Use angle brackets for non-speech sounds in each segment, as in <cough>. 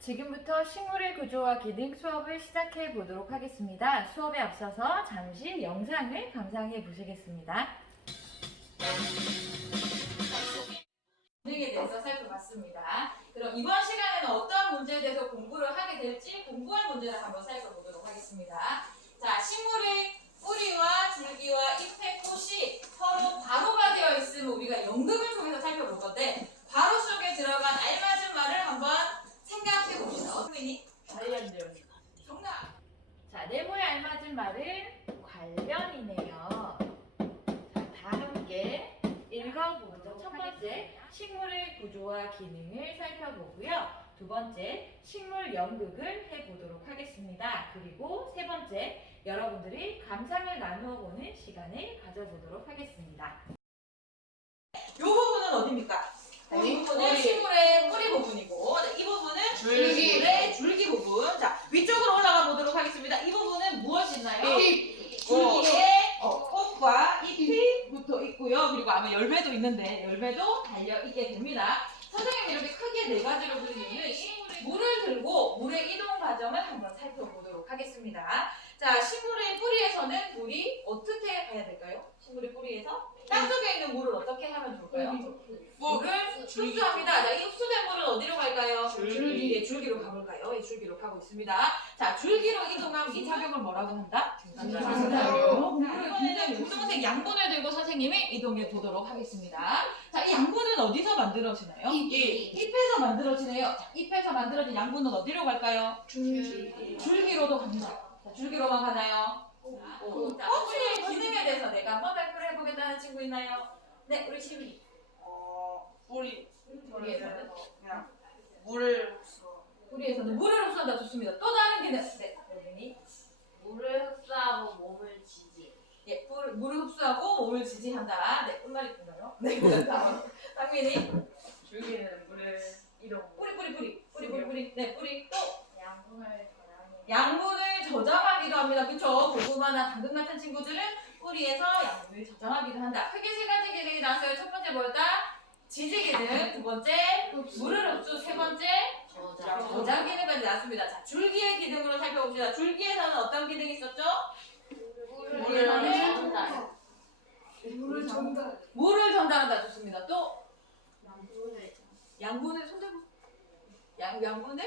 지금부터 식물의 구조와 기능 수업을 시작해 보도록 하겠습니다. 수업에 앞서서 잠시 영상을 감상해 보시겠습니다. 기능에 대해서 살펴봤습니다. 그럼 이번 시간에는 어떤 문제에 대해서 공부를 하게 될지 공부할 문제를 한번 살펴보도록 하겠습니다. 자, 식물의 뿌리와 줄기와 잎의 꽃이 서로 바로가 되어 있으면 우리가 연극을 통해서 살펴볼 건데 바로 속에 들어간 알맞은 말을 한번 생각해 봅시다. 어떻게 관련된 정답. 자, 네모에 알맞은 말은 관련이네요. 자, 다 함께 읽어보죠. 첫 번째, 식물의 구조와 기능을 살펴보고요. 두 번째, 식물 연극을 해보도록 하겠습니다. 그리고 세 번째, 여러분들이 감상을 나누어 보는 시간을 가져보도록 하겠습니다. 이 부분은 어디입니까? 이 부분은 식물의 뿌리 부분이고, 이 부분은 줄기. 식물의 줄기 부분. 자, 위쪽으로 올라가 보도록 하겠습니다. 이 부분은 무엇이 있나요? 줄기에 어, 꽃과 잎이 붙어 있고요. 그리고 아마 열매도 있는데 열매도 달려 있게 됩니다. 선생님이 이렇게 크게 네 가지로 그린 이유는 식물이 물을 들고 물의 이동 과정을 한번 살펴보도록 하겠습니다. 자, 식물의 뿌리에서는 물이 어떻게 가야 될까요? 식물의 뿌리에서 땅 속에 있는 물을 어떻게 하면 좋을까요? 물을 흡수합니다. 자, 이 흡수된 물은 어디로 갈까요? 줄기. 예, 줄기로 가볼까요? 예, 줄기로 가고 있습니다. 자, 줄기로 이동하면 이 작용을 뭐라고 한다? 이번에는 분홍색 양분을 들고 선생님이 이동해 보도록 하겠습니다. 이 양분은 어디서 만들어지나요? 잎에서 만들어지네요. 자, 잎에서 만들어진 양분은 어디로 갈까요? 줄기로도 갑니다. 자, 줄기로만 가나요? 오. 자, 꽃의 기능에 대해서 내가 한번 발표를 해보겠다는 친구 있나요? 네, 우리 시민이. 어, 뿌리 뿌리에서는? 그냥 물을 흡수. 뿌리에서는 물을 흡수한다. 좋습니다. 또 다른 기능. 네, 여빈이. 물을 흡수하고 몸을 지지. 예, 물, 물을 흡수하고 몸을 지지한다. 네, 끝말이 있나요? 네, 다음. 상민이. 줄기는 물을 이동. 뿌리, 뿌리, 뿌리. 뿌리, 뿌리, 뿌리. 네, 뿌리. 또. 양분을 전하는 양분을 저장하기도 합니다. 그쵸? 고구마나 당근 같은 친구들은 뿌리에서 양분을 저장하기도 한다. 크게 세 가지 기능이 나왔어요. 첫 번째 뭐였다? 지지 기능. 두 번째, 물을 흡수. 세 번째, 저장. 저장 기능까지 나왔습니다. 자, 줄기의 기능으로 살펴봅시다. 줄기에서는 어떤 기능이 있었죠? 물을 물을 전달. 물을 전달. 물을 전달한다. 좋습니다. 또, 양분을 손잡고, 양, 양분을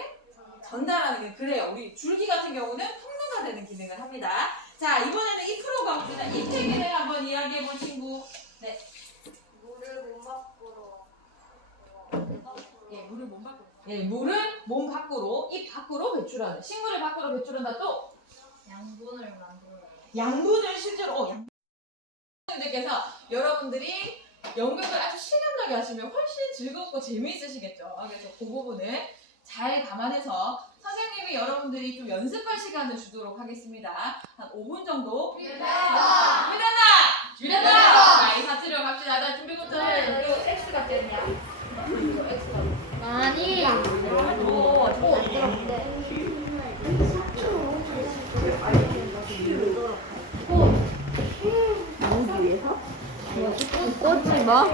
전달하는 게 그래요. 우리 줄기 같은 경우는 통로가 되는 기능을 합니다. 자, 이번에는 잎으로 가봅시다. 잎의 기능 한번 이야기해 본 친구. 물을 몸 밖으로. 예, 물을 몸 밖으로. 예, 물을 몸 밖으로, 잎 밖으로 배출하는. 식물을 밖으로 배출한다. 또 양분을 만들어. 양분을 실제로 어, 양. 선생님들께서 여러분들이 연극을 아주 실감나게 하시면 훨씬 즐겁고 재미있으시겠죠. 그래서 그 부분을 잘 감안해서 선생님이 여러분들이 좀 연습할 시간을 주도록 하겠습니다. 한 5분 정도. 유단다. 유단아! 유단아! 자, 이 사투리로 갑시다. 자, 준비부터 해. 네. 이거 X가 됐냐? 이거 X가. 아니. 오, 꽂지 마.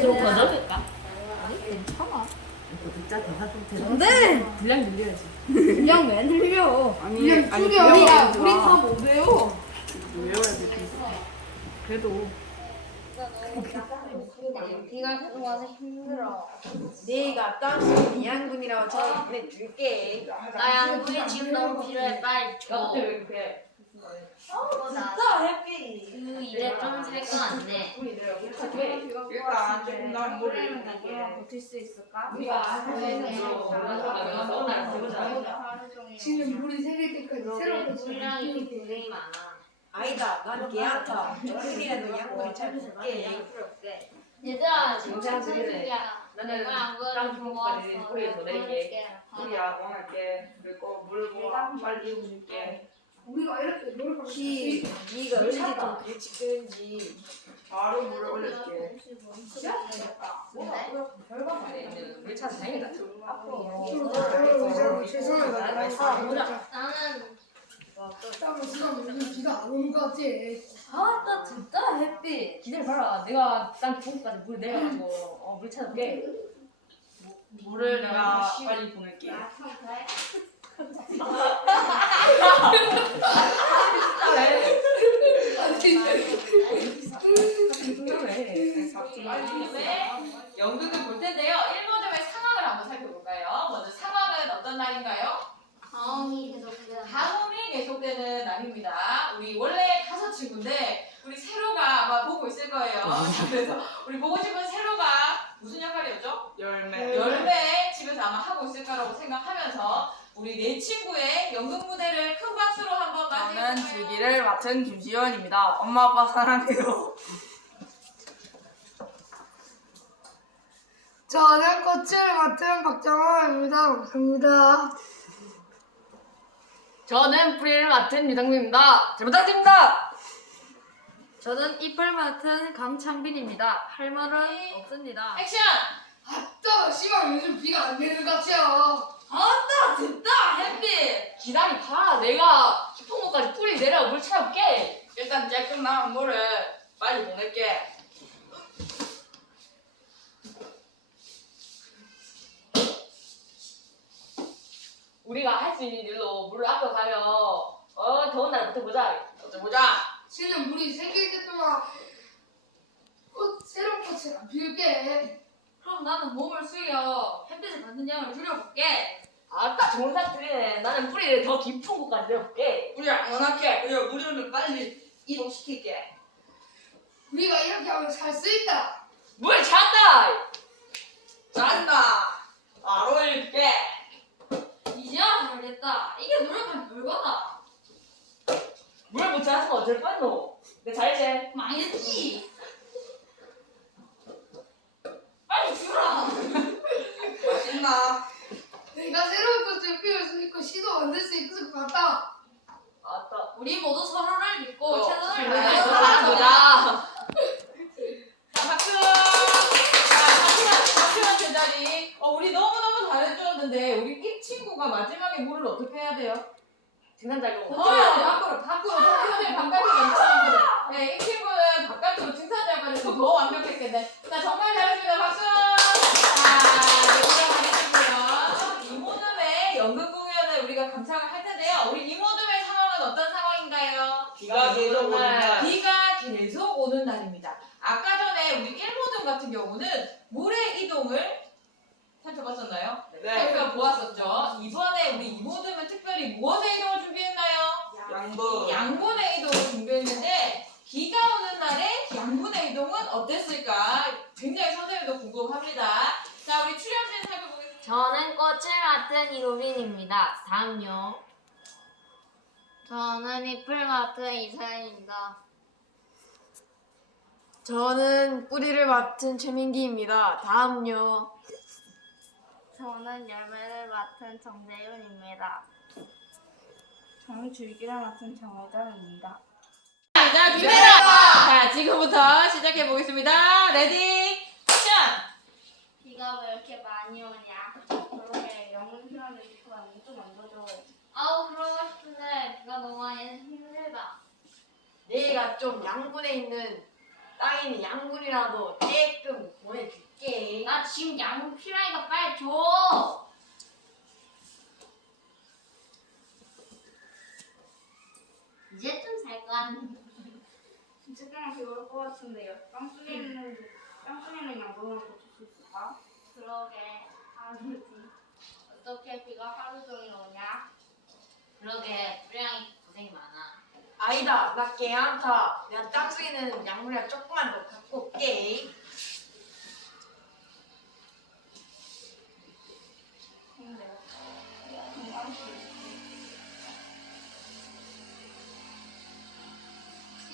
좀더 적을까? 네. 분량 늘려야지. 왜 늘려? 아니, 줄여. 다 못해요. 외워야 돼. 그래도 네가 들어와서 힘들어. 네가 땅속 이양분이라고 저 보내줄게. 나 양분이 지금 너무 필요해. 빨리 줘. 진짜 해피. 그 이제 좀 살거 같네. 일단 조금 더 물을 버틸 수 있을까? 우리가 지금 물이 새길 때까지 새로운 거 물량이 굉장히 많아. 아니다. 난 걔한테 조금이라도 양분을 잘 볼게. 얘들아, 진짜 지금 그래. 천국이야. 나는 내가 땅좀 주먹까지 모았어. 뿌리에 더 내게. 뿌리야 공할게. 그리고 물 부어 빨리 줄게. 우리가 이렇게 노력하고 키 네가 얼마나 좀 그렇지 그런지. 바로 물을 올릴게. 말해. 물차 다행이다. 앞으로. 죄송해요. 나는 땀을 쓰면 요즘 비가 안 오는 것 같아. 아나 진짜 햇빛 기다려봐라 내가 난 중국까지 물 내려가지고 어, 물 찾아올게 물을 내가 빨리 보낼게. <laughs> 이번에 연극을 볼 텐데요. 1모점의 상황을 한번 살펴볼까요? 먼저 상황은 어떤 날인가요? 다음이 계속 다음이 계속되는 날입니다. 우리 원래 다섯 친구인데 우리 세로가 아마 보고 있을 거예요. 그래서 우리 보고 싶은 세로가 무슨 역할이었죠? 열매. 열매 집에서 아마 하고 있을 거라고 생각하면서 우리 네 친구의 연극 무대를 큰 박수로 한번 저는 맞이해볼까요? 줄기를 맡은 김지연입니다. 엄마 아빠 사랑해요. <laughs> 저는 꽃을 맡은 박정호입니다. 감사합니다. 저는 뿌리를 맡은 유당민입니다 잘 부탁드립니다 저는 잎을 맡은 강창빈입니다. 할 말은 없습니다. 액션! 아따, 씨발 요즘 비가 안 내는 것 같아요. 아따 진짜 햇빛 기다려봐 내가 깊은 곳까지 뿌리 내려 물 찾아올게 일단 조금 남은 물을 빨리 보낼게. 우리가 할 수 있는 일로 물을 아껴가며 어 더운 날 버텨보자 어째 보자. 실은 물이 생길 때 동안 꽃, 새로운 꽃을 안 피울게. 그럼 나는 몸을 숙여 햇빛을 받는 양을 줄여볼게. 아따 좋은 사람들이네 나는 뿌리를 더 깊은 곳까지 내려볼게 우리 안 원할게. 그리고 물을 빨리 이동시킬게. 우리가 이렇게 하면 살 수 있다. 물 찾다 잘한다. 바로 읽게. 이제야 알겠다. 이게 노력한 결과다. 물 못 찾았으면 어쩔 뻔노 내 잘지 망했지. 빨리 주라. 맛있나? 내가 새로운 꽃을 피울 수 있고 시도 만들 수 있을 것 같다. 아따 우리 모두 서로를 믿고 어, 최선을 그래. 다해 사랑보자 자, 박수! 자, 박수한 제자리. 어, 우리 너무너무 잘해주었는데, 우리 이 친구가 마지막에 물을 어떻게 해야 돼요? 등산작용 어, 밖으로, 밖으로, 선생님 바깥으로 괜찮은데. 네, 이 친구는 바깥으로 등산자까지 더 완벽했겠네. 자, 정말 잘했습니다. 박수! 자, 이거 잘해주고요. 이모듬의 연극 공연을 우리가 감상을 할 텐데요. 우리 이모듬의 상황은 어떤 상황인가요? 비가 계속 오는 날. 비가 계속 오는 날입니다. 아까 전에 우리 1모듬 같은 경우는 물의 이동을 살펴봤었나요? 네. 살펴보았었죠. 이번에 우리 이모듬은 특별히 무엇의 이동을 준비했나요? 양분. 양분의 이동을 준비했는데 비가 오는 날에 양분의 이동은 어땠을까? 굉장히 선생님도 궁금합니다. 자, 우리 출연진 살펴보겠습니다. 저는 꽃을 맡은 이로빈입니다. 다음요. 저는 잎을 맡은 이사연입니다. 저는 뿌리를 맡은 최민기입니다. 다음요. 저는 열매를 맡은 정재윤입니다. 저는 줄기를 맡은 정혜정입니다. 자, 준비다! 자, 지금부터 시작해 보겠습니다. 레디, 액션! 비가 왜 이렇게 많이 오냐? 그러게 영문 표현을 듣고 왔는데 좀안 줘. 아우 그러고 싶은데 비가 너무 많이 해서 힘들다. 내가 좀 양분에 있는 땅에 있는 양분이라도 조금 보내줄게 나 지금 양분 필요하니까 빨리 줘. 이제 좀살것 같네. 잠깐만 비올 것 같은데요. 깡순이는 깡순이는 양보만 고칠 수 있을까? 그러게 하루지. 어떻게 비가 하루 종일 오냐? 그러게 뿌량이 고생이 많아. 아니다 나 걔한타 내가 땅 속에는 양분이랑 조금만 더 갖고 올게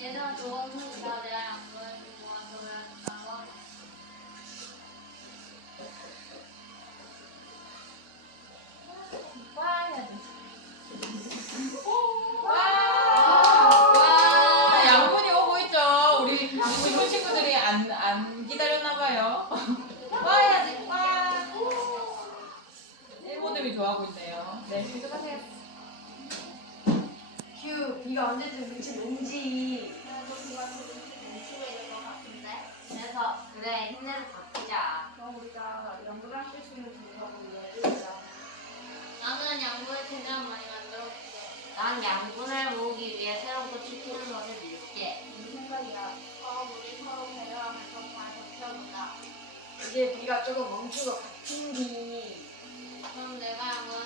얘들아 좋은 소리다 내 네, 계속하세요. 휴 비가 언제쯤 그치 멈추고 같은데. 그래서 그래 힘내서 바꾸자. 그럼 우리가 연구랑 쓸수 있는 이해해주자. 나는 양분을 최대한 많이 만들어볼게. 난 양분을 모으기 위해 새로운 꽃을 피우는 것을 밀게. 무슨 생각이야? 어, 우리 서로 배려하면서 잘 버텨보자. 이제 비가 조금 멈춘 것 같은디 그럼 내가 양분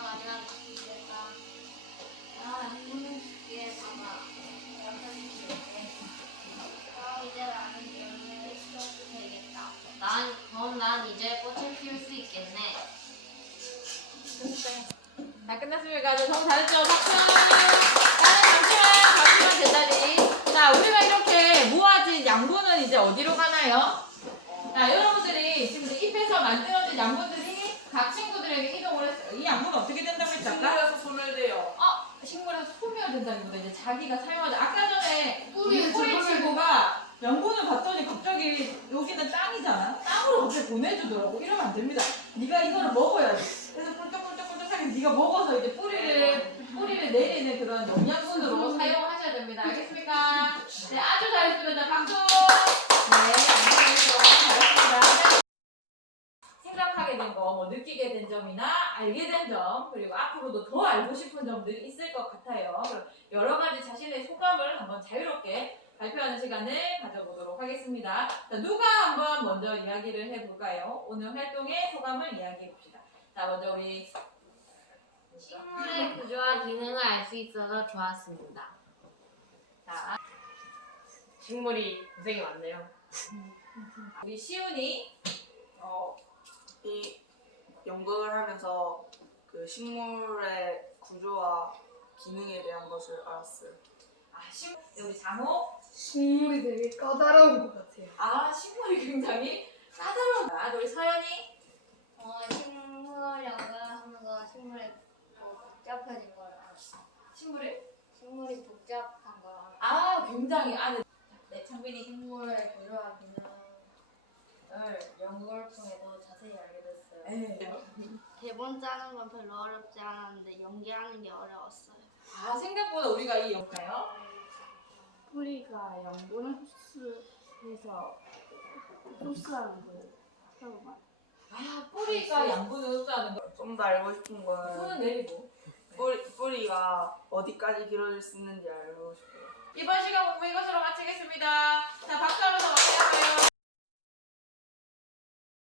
끝났습니까? 네, 너무 잘했죠? 박수! 나는 잠시만, 잠시만 제자리. 자, 우리가 이렇게 모아진 양분은 이제 어디로 가나요? 자, 여러분들이 지금 이제 잎에서 만들어진 양분들이 각 친구들에게 이동을 했어요. 이 양분은 어떻게 된다고 했죠? 아까? 식물에서 소멸돼요. 식물에서 소멸된다기보다 이제 자기가 사용하자. 아까 전에 우리 뿌리 친구가 양분을 봤더니 갑자기 여기는 땅이잖아. 땅으로 갑자기 보내주더라고. 이러면 안 됩니다. 네가 이거를 먹어야 돼. 그래서 꿀떡꿀떡꿀떡하게 네가 먹어서 이제 뿌리를 뿌리를 내리는 그런 영양분으로 사용하셔야 됩니다. 알겠습니까? 네, 아주 잘했습니다. 박수. 네, 잘했습니다. 생각하게 된 거, 뭐 느끼게 된 점이나 알게 된 점, 그리고 앞으로도 더 알고 싶은 점들이 있을 것 같아요. 그럼 여러 가지 자신의 소감을 한번 자유롭게 발표하는 시간을 가져보도록 하겠습니다. 자, 누가 한번 먼저 이야기를 해볼까요? 오늘 활동의 소감을 이야기해 봅시다. 자, 먼저 우리 식물의 구조와 기능을 알 수 있어서 좋았습니다. 자, 식물이 고생이 많네요 우리 시훈이 어, 이 연구를 하면서 그 식물의 구조와 기능에 대한 것을 알았어요. 아, 시 우리 장호 식물이 되게 까다로운 것 같아요. 아, 식물이 굉장히 까다로운 우리 서연이 어, 식물 연구하면서 식물이 뭐 복잡해진 걸 알았어. 식물을 식물이 복잡한 걸 알았어. 아, 굉장히 안에 네, 창빈이 식물의 구조와 기능을 연구를 통해 더 자세히 알게 됐어요. 네. 대본 짜는 건 별로 어렵지 않았는데 연기하는 게 어려웠어요. 아, 생각보다 우리가 이 영가요? 뿌리가 연분을 흡수해서 흡수하는 거예요. 잠깐만. 아, 뿌리가 양분을 흡수하는 거. 좀 더 알고 싶은 손은 건 내리고. 뿌리, 뿌리가 어디까지 길어질 수 있는지 알고 싶어요. 이번 시간 공부 이것으로 마치겠습니다. 자, 박수 한번 더 마무리할까요?